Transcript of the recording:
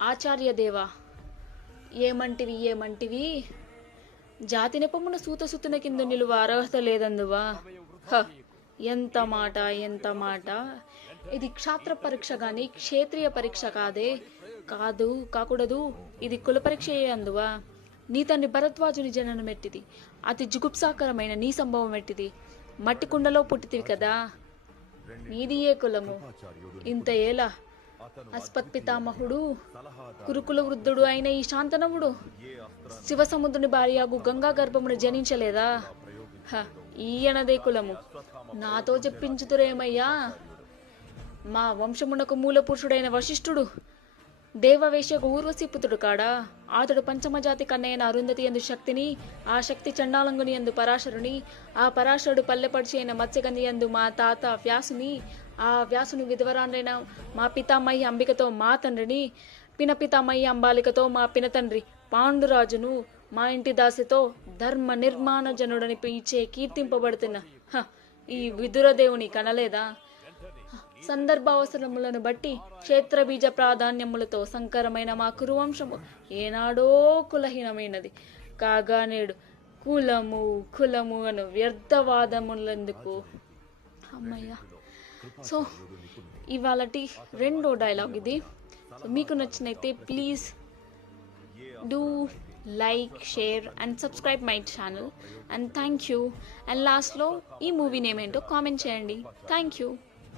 ఆచార్య దేవా, ఏమంటివి జాతి నెపమున సూతసుతున కింద నిలువ అర్హత లేదందువా. హ, ఎంత మాట. ఇది క్షాత్ర పరీక్ష గాని క్షేత్రీయ పరీక్ష కాకూడదు. ఇది కుల పరీక్షయే అందువా. నీ తండ్రి భరద్వాజుని జననం ఎట్టిది, అతి జుగుప్సాకరమైన నీ సంభవం ఎట్టిది. మట్టి కుండలో పుట్టితివి కదా, నీది ఏ కులము. ఇంత ఏలా అస్పత్పితామహుడు కురుకుల వృద్ధుడు అయిన ఈ శాంతనవుడు శివసముద్రుని భార్యగు గంగా గర్భమును జనించలేదా. ఈయనదే కులము. నాతో చెప్పించుతురేమయ్యా. మా వంశమునకు మూల పురుషుడైన వశిష్ఠుడు దేవవేశ్యకు ఊర్వశీపుతుడు కాడా. అతడు పంచమజాతి కన్నయ్యన అరుంధతి ఎందు శక్తిని, ఆ శక్తి చండాలంగుని ఎందు పరాశరుని, ఆ పరాశరుడు పల్లెపడిచి అయిన మత్స్యగంధి ఎందు మా తాత వ్యాసుని, ఆ వ్యాసుని విధవరాండ్రైన మా పితామహి అంబికతో మా తండ్రిని, పినపితామహి అంబాలికతో మా పినతండ్రి పాండురాజును, మా ఇంటి దాసితో ధర్మ నిర్మాణ జనుడని ఇచ్చే కీర్తింపబడుతున్న ఈ విదురదేవుని కనలేదా. సందర్భావసరములను బట్టి క్షేత్రబీజ ప్రాధాన్యములతో సంకరమైన మా కురువంశము ఏనాడో కులహీనమైనది కాగా నేడు కులము అను వ్యర్థవాదములందుకు. అమ్మయ్య. సో ఇవాళటి రెండో డైలాగ్ ఇది. సో మీకు నచ్చినైతే please do like, share and subscribe my channel and thank you. And last లో ఈ మూవీ నేమ్ ఏంటో కామెంట్ చేయండి. Thank you.